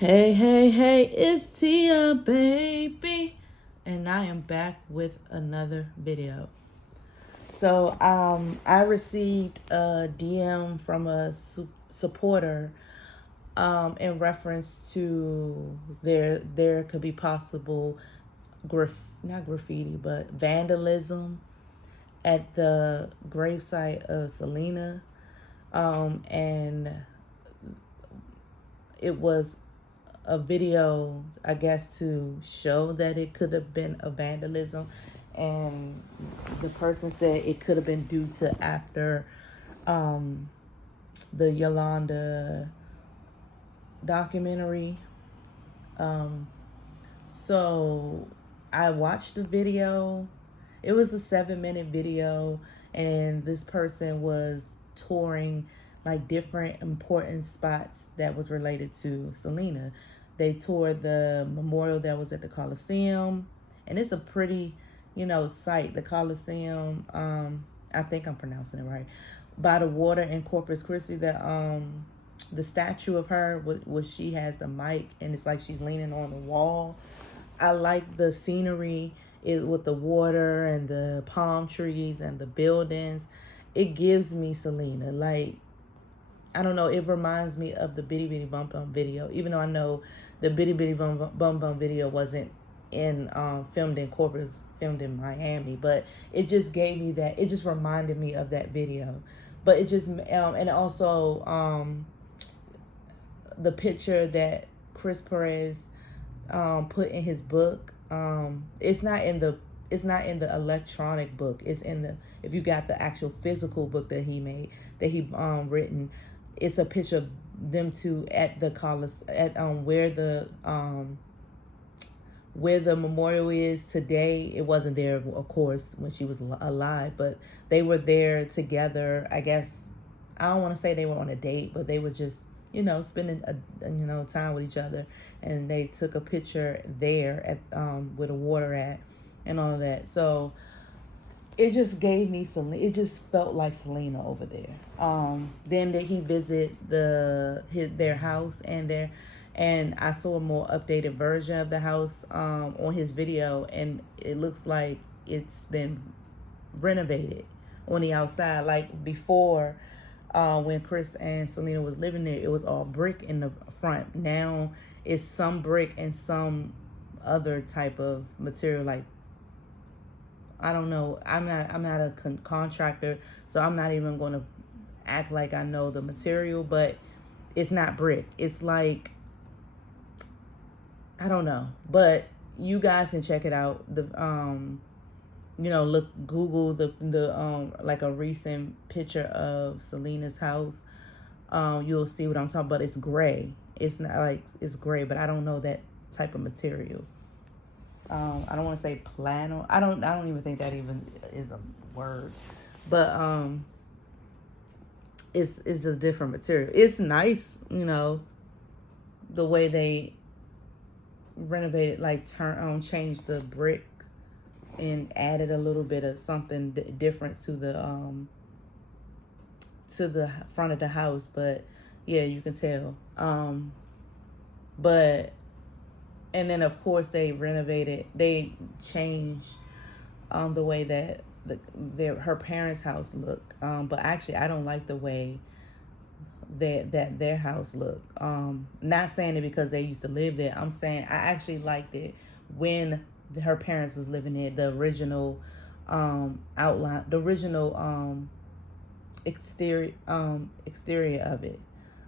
Hey, hey, hey, it's Tia, baby. And I am back with another video. I received a DM from a supporter in reference to there could be possible not graffiti, but vandalism at the gravesite of Selena. And it was a video, I guess, to show that it could have been a vandalism, and the person said it could have been due to after um, the Yolanda documentary. Um, so I watched the video. It was a 7-minute video, and this person was touring like different important spots that was related to Selena. They toured the memorial that was at the Coliseum, and it's a pretty, site. The Coliseum, I think I'm pronouncing it right, by the water in Corpus Christi. The statue of her, where she has the mic, and it's like she's leaning on the wall. I like the scenery with the water and the palm trees and the buildings. It gives me Selena. Like, I don't know, it reminds me of the Bitty Bitty Bum Bum video, even though I know the Bitty Bitty Bum Bum video wasn't in filmed in Corpus, filmed in Miami, but it just gave me that. It just reminded me of that video. But it just and also the picture that Chris Perez put in his book. It's not in the electronic book. It's in the, if you got the actual physical book that he made, that he written. It's a picture of them two at the college, at where the memorial is today. It wasn't there, of course, when she was alive, but they were there together. I guess, I don't want to say they were on a date, but they were just, spending time with each other, and they took a picture there at where the water at and all of that. So it just gave me Selena. It just felt like Selena over there. Then that he visit their house, and I saw a more updated version of the house on his video, and it looks like it's been renovated on the outside. Like before, when Chris and Selena was living there, it was all brick in the front. Now it's some brick and some other type of material, like, I don't know. I'm not a contractor, so I'm not even going to act like I know the material, but it's not brick. It's like, I don't know, but you guys can check it out. Google the like a recent picture of Selena's house. You'll see what I'm talking about. It's gray. It's not like, it's gray, but I don't know that type of material. I don't want to say plano. I don't even think that even is a word. But it's just different material. It's nice, the way they renovated, like changed the brick and added a little bit of something different to the front of the house. But yeah, you can tell. But and then of course they changed the way that her parents' house looked. But actually, I don't like the way that their house looked. Not saying it because they used to live there. I'm saying I actually liked it when her parents was living there. The original outline, the original exterior of it.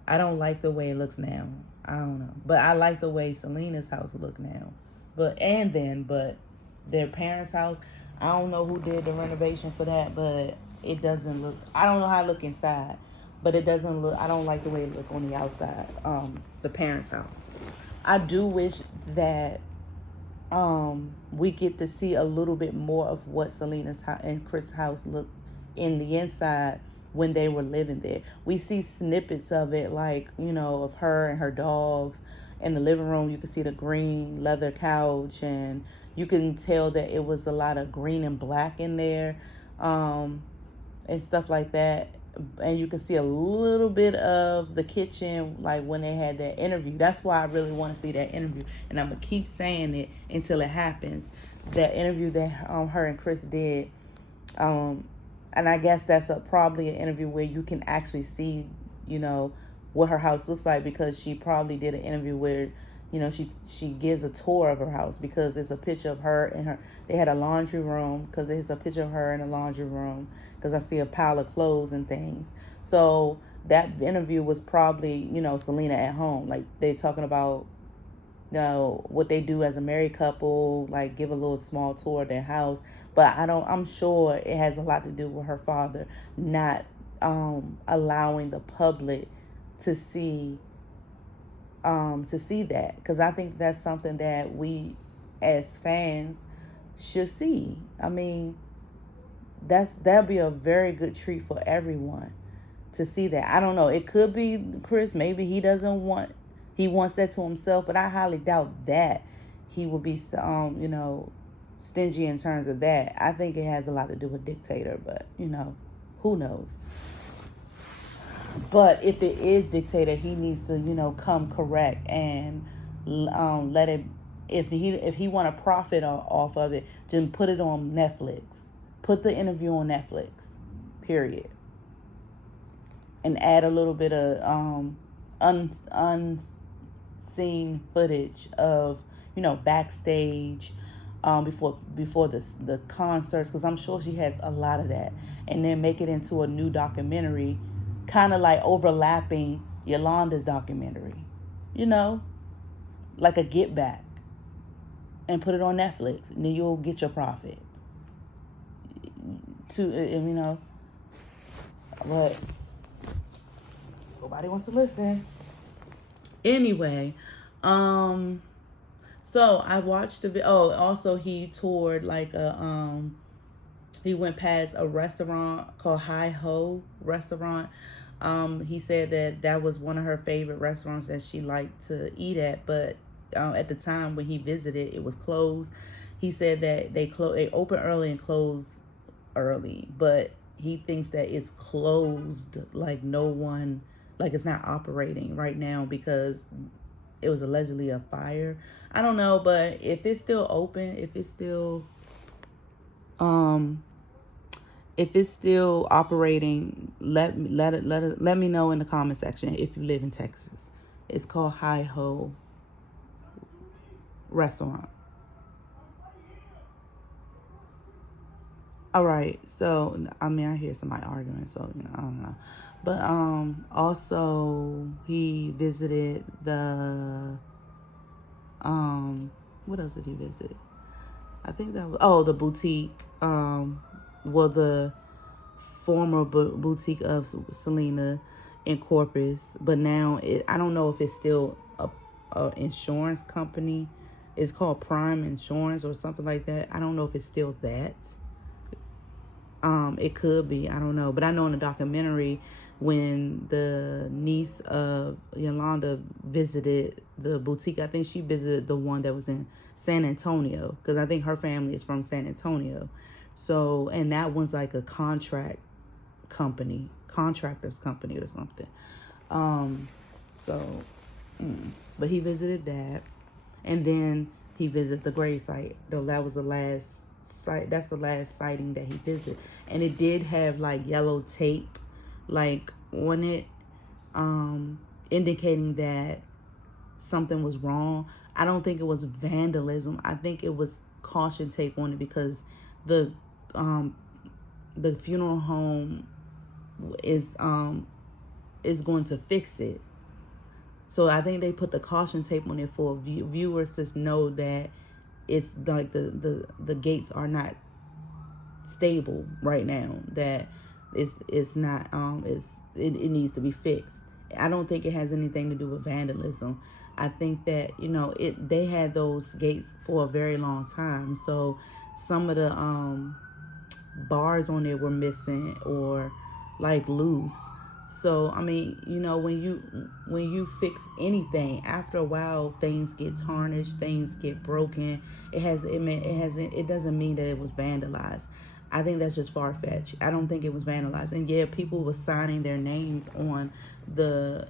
I don't like the way it looks now. I don't know, but I like the way Selena's house look now. But their parents' house, I don't know who did the renovation for that, but it doesn't look. I don't know how it look inside, but it doesn't look. I don't like the way it look on the outside. The parents' house. I do wish that we get to see a little bit more of what Selena's house and Chris' house looked in the inside when they were living there. We see snippets of it, like, of her and her dogs in the living room. You can see the green leather couch, and you can tell that it was a lot of green and black in there, and stuff like that. and you can see a little bit of the kitchen, like when they had that interview. That's why I really want to see that interview, and I'm gonna keep saying it until it happens. That interview that her and Chris did, um, and I guess that's probably an interview where you can actually see, you know, what her house looks like, because she probably did an interview where, you know, she gives a tour of her house, because it's a picture of her and her. They had a laundry room, because it's a picture of her in a laundry room, because I see a pile of clothes and things. So that interview was probably, you know, Selena at home, like they talking about, you know, what they do as a married couple, like give a little small tour of their house. But I'm sure it has a lot to do with her father not allowing the public to see that, because I think that's something that we as fans should see. I mean, that'd be a very good treat for everyone to see that. I don't know. It could be Chris. Maybe he wants that to himself, but I highly doubt that he will be, you know, stingy in terms of that. I think it has a lot to do with dictator, but you know, who knows? But if it is dictator, he needs to, you know, come correct and let it. If he want to profit off of it, then put it on Netflix. Put the interview on Netflix. Period. And add a little bit of unseen footage of, you know, backstage, before the concerts, because I'm sure she has a lot of that, and then make it into a new documentary, kind of like overlapping Yolanda's documentary, you know, like a Get Back, and put it on Netflix, and then you'll get your profit. You know, but nobody wants to listen. Anyway, so I watched the also he toured like he went past a restaurant called Hi Ho restaurant. He said that was one of her favorite restaurants that she liked to eat at, but at the time when he visited, it was closed. He said that they open early and close early, but he thinks that it's closed, like no one, like it's not operating right now because it was allegedly a fire. I don't know, but if it's still open, um if it's still operating, let me know in the comment section if you live in Texas. It's called Hi Ho Restaurant. All right, so I mean I hear somebody arguing, so you know I don't know, but also he visited the what else did he visit? I think that was the boutique, well the former boutique of Selena in Corpus, but now I don't know if it's still a insurance company. It's called Prime Insurance or something like that. I don't know if it's still that. It could be. I don't know. But I know in the documentary, when the niece of Yolanda visited the boutique, I think she visited the one that was in San Antonio, because I think her family is from San Antonio. So, and that one's like a contractor's company or something. Um, so, but he visited that, and then he visited the grave site. Though that was the last site. That's the last sighting that he visited, and it did have like yellow tape, like on it, indicating that something was wrong. I don't think it was vandalism. I think it was caution tape on it, because the um the funeral home is going to fix it. So I think they put the caution tape on it for viewers to know that it's like the gates are not stable right now. That it's not it needs to be fixed. I don't think it has anything to do with vandalism. I think that, you know, they had those gates for a very long time. So some of the bars on it were missing or like loose. So I mean, you know, when you fix anything, after a while things get tarnished, things get broken. It doesn't mean that it was vandalized. I think that's just far-fetched. I don't think it was vandalized. And yeah, people were signing their names on the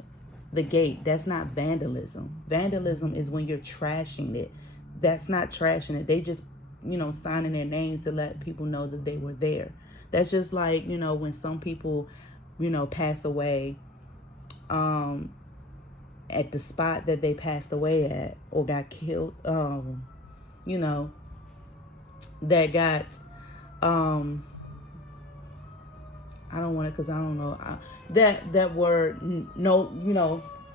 gate. That's not vandalism. Vandalism is when you're trashing it. That's not trashing it. They just, signing their names to let people know that they were there. That's just like, when some people, pass away, at the spot that they passed away at or got killed, you know, that got, I don't want to, because I don't know, that were no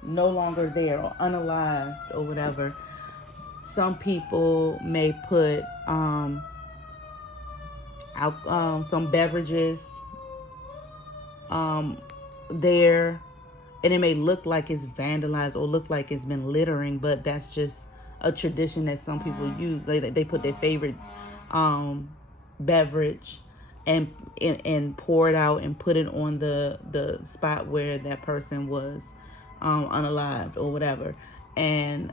longer there or unalived or whatever. Some people may put some beverages there, and it may look like it's vandalized or look like it's been littering, but that's just a tradition that some people use. They put their favorite beverage and pour it out and put it on the spot where that person was unalived or whatever, and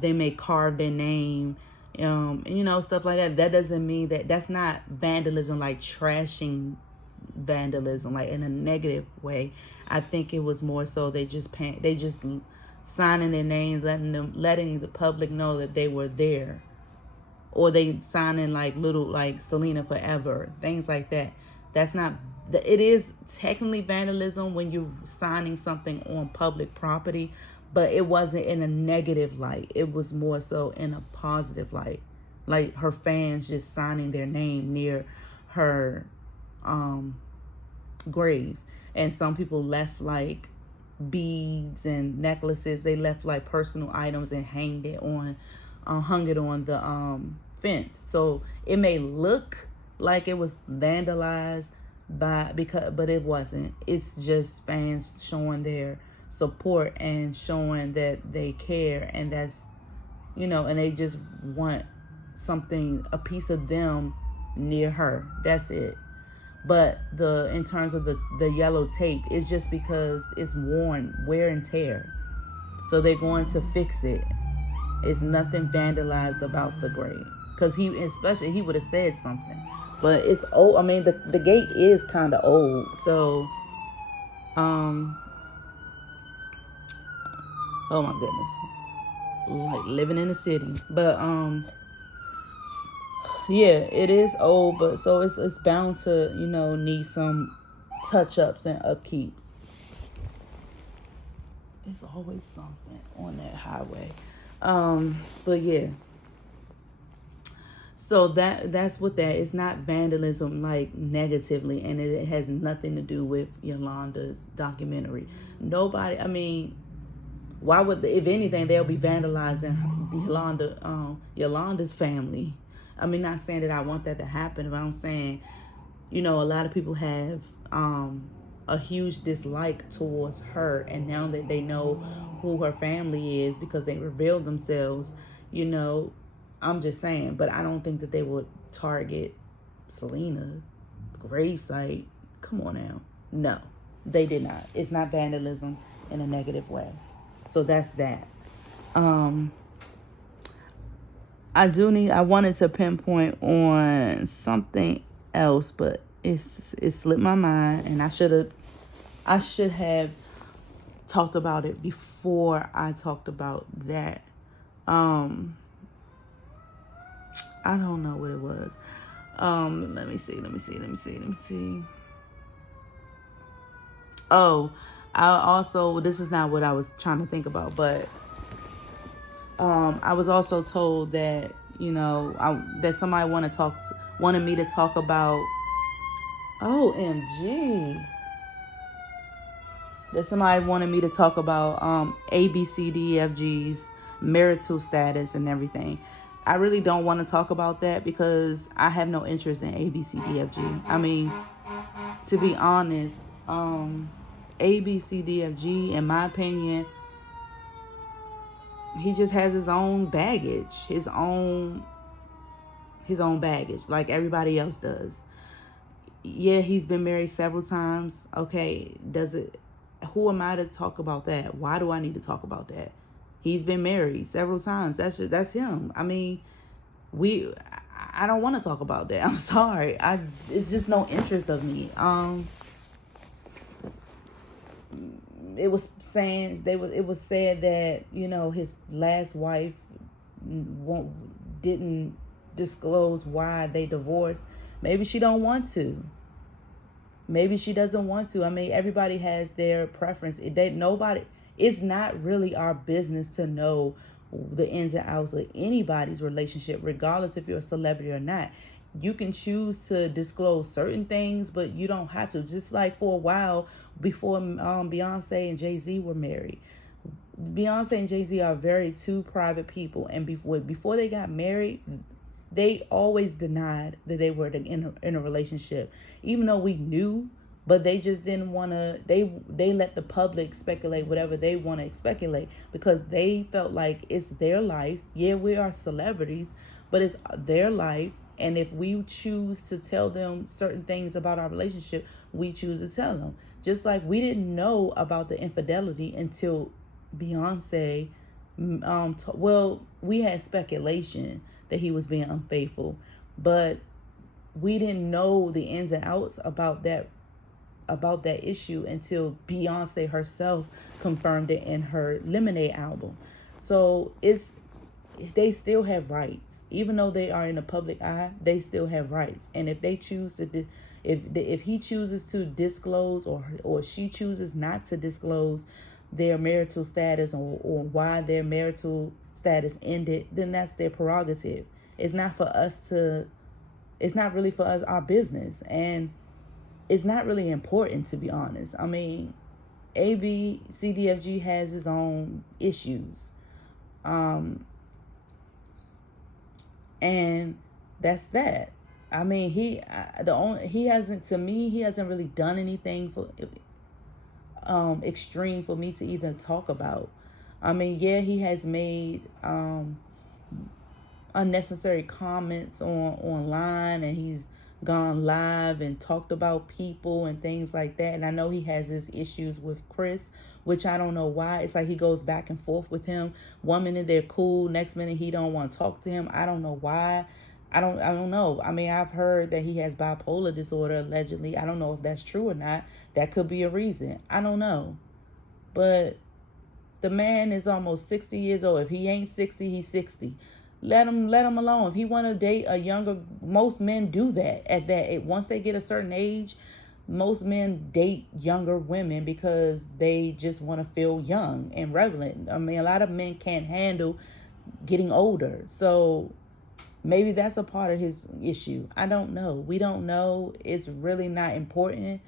they may carve their name, stuff like that. That doesn't mean that's not vandalism, like trashing vandalism, like in a negative way. I think it was more so they just signing their names, letting the public know that they were there, or they signing like little, like Selena forever, things like that. That's not. It is technically vandalism when you're signing something on public property, but it wasn't in a negative light. It was more so in a positive light, like her fans just signing their name near her grave. And some people left like beads and necklaces. They left like personal items and hung it on the fence. So it may look like it was vandalized but it wasn't. It's just fans showing their support and showing that they care, and that's, and they just want something, a piece of them near her. That's it. But in terms of the yellow tape, it's just because it's worn, wear and tear. So they're going to fix it. It's nothing vandalized about the grave. Because he would have said something. But it's old. I mean, the gate is kind of old. So, oh my goodness. Like living in the city. But, yeah, it is old. But so it's bound to, need some touch-ups and upkeeps. There's always something on that highway. But yeah. So that's what that is. Not vandalism like negatively, and it has nothing to do with Yolanda's documentary. Nobody, I mean, why would, if anything, they'll be vandalizing Yolanda's family. I mean, not saying that I want that to happen, but I'm saying, a lot of people have a huge dislike towards her, and now that they know who her family is because they revealed themselves, I'm just saying. But I don't think that they would target Selena gravesite. Come on now. No, they did not. It's not vandalism in a negative way. So that's that. I wanted to pinpoint on something else, but it slipped my mind, and I should have talked about it before I talked about that. I don't know what it was. Let me see. Oh, this is not what I was trying to think about, but I was also told that, that somebody wanted me to talk about, OMG, that somebody wanted me to talk about ABCDFG's marital status and everything. I really don't want to talk about that because I have no interest in ABCDFG. I mean, to be honest, ABCDFG, in my opinion, he just has his own baggage, his own baggage, like everybody else does. Yeah, he's been married several times. Okay, who am I to talk about that? Why do I need to talk about that? He's been married several times. That's him. I mean, I don't want to talk about that. I'm sorry. It's just no interest of me. It was said that, you know, his last wife didn't disclose why they divorced. Maybe she don't want to. Maybe she doesn't want to. I mean, everybody has their preference. It's not really our business to know the ins and outs of anybody's relationship, regardless if you're a celebrity or not. You can choose to disclose certain things, but you don't have to. Just like for a while before Beyonce and Jay-Z were married. Beyonce and Jay-Z are very two private people, and before they got married, they always denied that they were in a relationship, even though we knew. But they just didn't want to. They let the public speculate whatever they want to speculate, because they felt like it's their life. Yeah, we are celebrities, but it's their life, and if we choose to tell them certain things about our relationship, we choose to tell them. Just like we didn't know about the infidelity until Beyonce. Well, we had speculation that he was being unfaithful, but we didn't know the ins and outs about that issue until Beyonce herself confirmed it in her Lemonade album. So they still have rights, even though they are in the public eye. They still have rights, and if they choose to, if he chooses to disclose, or she chooses not to disclose their marital status, or why their marital status ended, then that's their prerogative. It's not for us to. It's not really for us our business, and it's not really important, to be honest. I mean, ABCDFG has his own issues, and that's that. I mean, he hasn't, to me, he hasn't really done anything for extreme for me to even talk about. I mean, yeah, he has made unnecessary comments online, and he's gone live and talked about people and things like that. And I know he has his issues with Chris, which I don't know why. It's like he goes back and forth with him. One minute they're cool, next minute he don't want to talk to him. I don't know why. I don't know. I mean, I've heard that he has bipolar disorder, allegedly. I don't know if that's true or not. That could be a reason. I don't know. But the man is almost 60 years old. If he ain't 60, he's 60. Let him alone. If he want to date a younger, most men do that at that. Once they get a certain age, most men date younger women because they just want to feel young and relevant. I mean, a lot of men can't handle getting older. So maybe that's a part of his issue. I don't know. We don't know. It's really not important.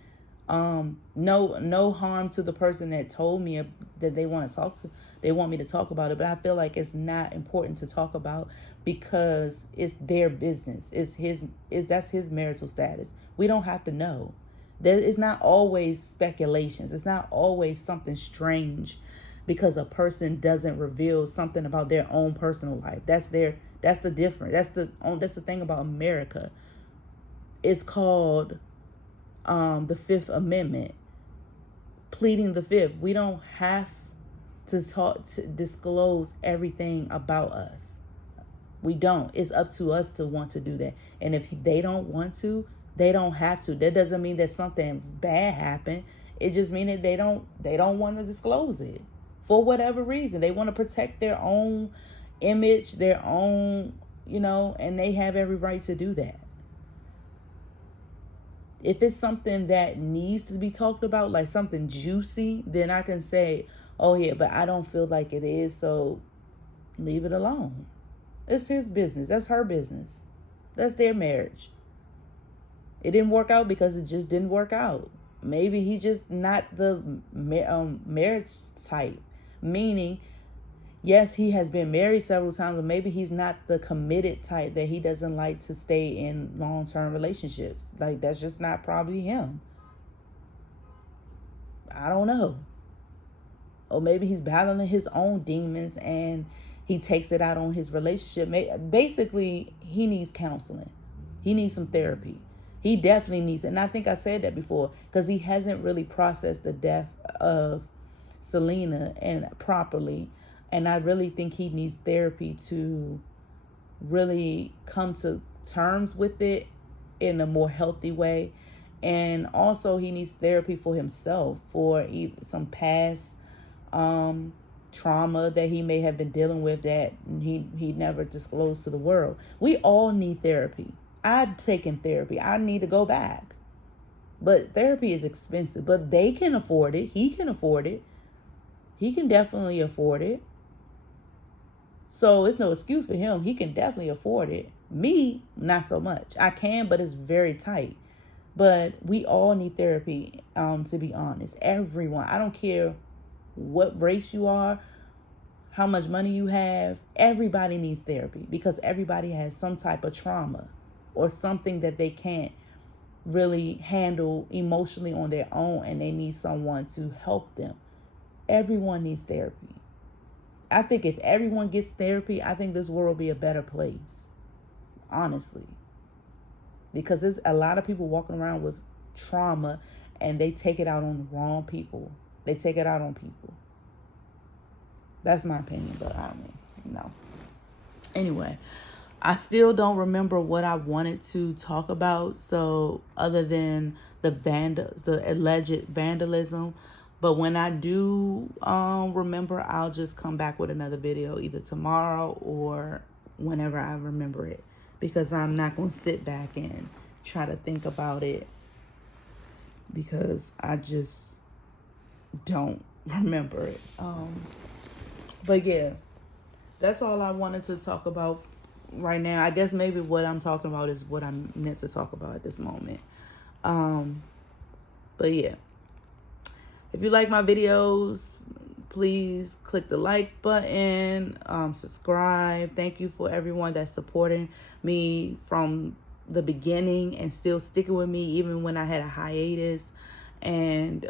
No harm to the person that told me that they want to talk to. They want me to talk about it, but I feel like it's not important to talk about, because it's their business. That's his marital status. We don't have to know. It's not always speculations. It's not always something strange because a person doesn't reveal something about their own personal life. That's the difference. That's the thing about America. It's called the Fifth Amendment, pleading the fifth. We don't have to disclose everything about us. We don't. It's up to us to want to do that. And if they don't want to, they don't have to. That doesn't mean that something bad happened. It just means that they don't want to disclose it for whatever reason. They want to protect their own image, their own, and they have every right to do that. If it's something that needs to be talked about, like something juicy, then I can say, oh yeah, but I don't feel like it is, so leave it alone. It's his business. That's her business. That's their marriage. It didn't work out because it just didn't work out. Maybe he's just not the marriage type. Meaning, yes, he has been married several times, but maybe he's not the committed type, that he doesn't like to stay in long-term relationships. Like, that's just not probably him. I don't know. Or maybe he's battling his own demons and he takes it out on his relationship. Basically, he needs counseling. He needs some therapy. He definitely needs it. And I think I said that before, because he hasn't really processed the death of Selena and properly. And I really think he needs therapy to really come to terms with it in a more healthy way. And also he needs therapy for himself, for some past um trauma that he may have been dealing with that he never disclosed to the world. We all need therapy. I've taken therapy. I need to go back. But therapy is expensive, but they can afford it. He can afford it. He can definitely afford it. So it's no excuse for him. He can definitely afford it. Me, not so much. I can, but it's very tight. But we all need therapy, to be honest. Everyone. I don't care what race you are, how much money you have. Everybody needs therapy because everybody has some type of trauma or something that they can't really handle emotionally on their own, and they need someone to help them. Everyone needs therapy. I think if everyone gets therapy, I think this world will be a better place. Honestly. Because there's a lot of people walking around with trauma and they take it out on the wrong people. They take it out on people. That's my opinion, but I mean, Anyway, I still don't remember what I wanted to talk about. So other than the alleged vandalism, but when I do remember, I'll just come back with another video either tomorrow or whenever I remember it, because I'm not going to sit back and try to think about it because I just don't remember it. But yeah, that's all I wanted to talk about right now. I guess maybe what I'm talking about is what I'm meant to talk about at this moment. But yeah, if you like my videos, please click the like button, subscribe. Thank you for everyone that's supporting me from the beginning and still sticking with me even when I had a hiatus, and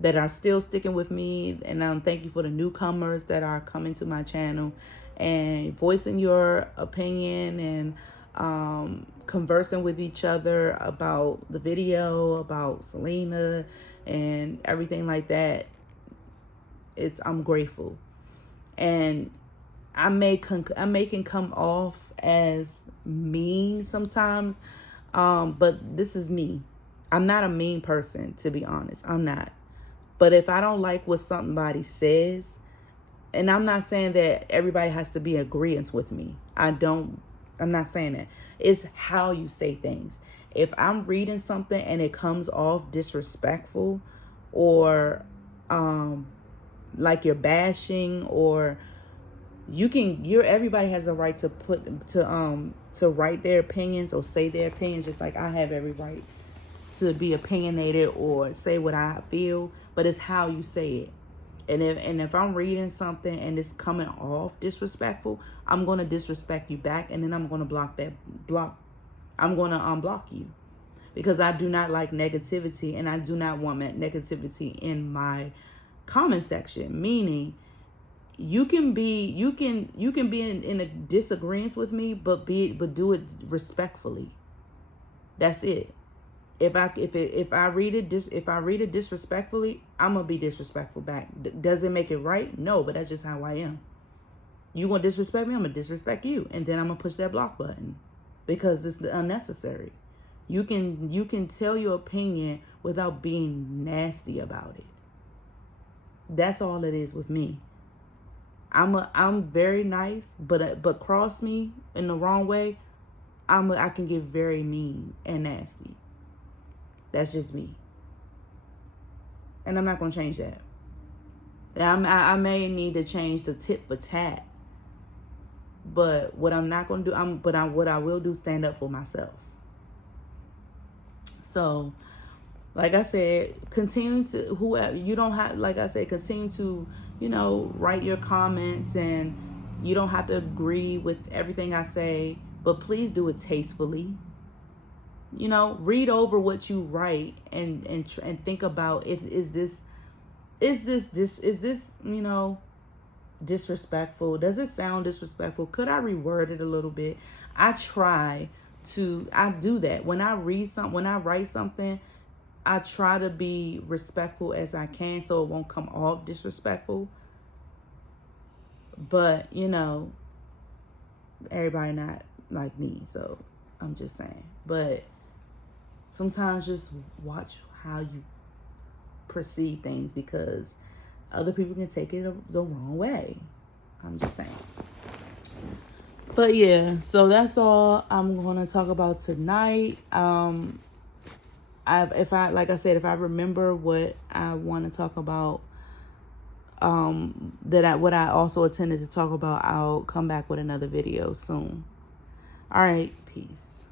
that are still sticking with me. And thank you for the newcomers that are coming to my channel and voicing your opinion and conversing with each other about the video, about Selena and everything like that. I'm grateful. And I may can come off as mean sometimes, but this is me. I'm not a mean person, to be honest. I'm not. But if I don't like what somebody says, and I'm not saying that everybody has to be in agreement with me. I'm not saying that. It's how you say things. If I'm reading something and it comes off disrespectful, or like you're bashing, or everybody has a right to write their opinions or say their opinions, just like I have every right to be opinionated or say what I feel, but it's how you say it. And if I'm reading something and it's coming off disrespectful, I'm gonna disrespect you back, and then I'm gonna I'm gonna unblock you, because I do not like negativity, and I do not want negativity in my comment section. Meaning, you can be in a disagreement with me, but do it respectfully. That's it. If I read it disrespectfully, I'm gonna be disrespectful back. Does it make it right? No, but that's just how I am. You gonna disrespect me, I'm gonna disrespect you, and then I'm gonna push that block button because it's unnecessary. You can tell your opinion without being nasty about it. That's all it is with me. I'm very nice, but cross me in the wrong way, I can get very mean and nasty. That's just me. And I'm not going to change that. I may need to change the tit for tat. But what I'm not going to do, what I will do, stand up for myself. So, like I said, continue to, whoever, you don't have, like I said, continue to, write your comments, and you don't have to agree with everything I say, but please do it tastefully. Read over what you write and think about, is this disrespectful? Does it sound disrespectful? Could I reword it a little bit? I do that when I write something. I try to be respectful as I can, so it won't come off disrespectful. But everybody not like me, so I'm just saying. But sometimes just watch how you perceive things, because other people can take it the wrong way. I'm just saying. But yeah, so that's all I'm gonna talk about tonight. If I like I said, if I remember what I want to talk about, what I also intended to talk about, I'll come back with another video soon. All right, peace.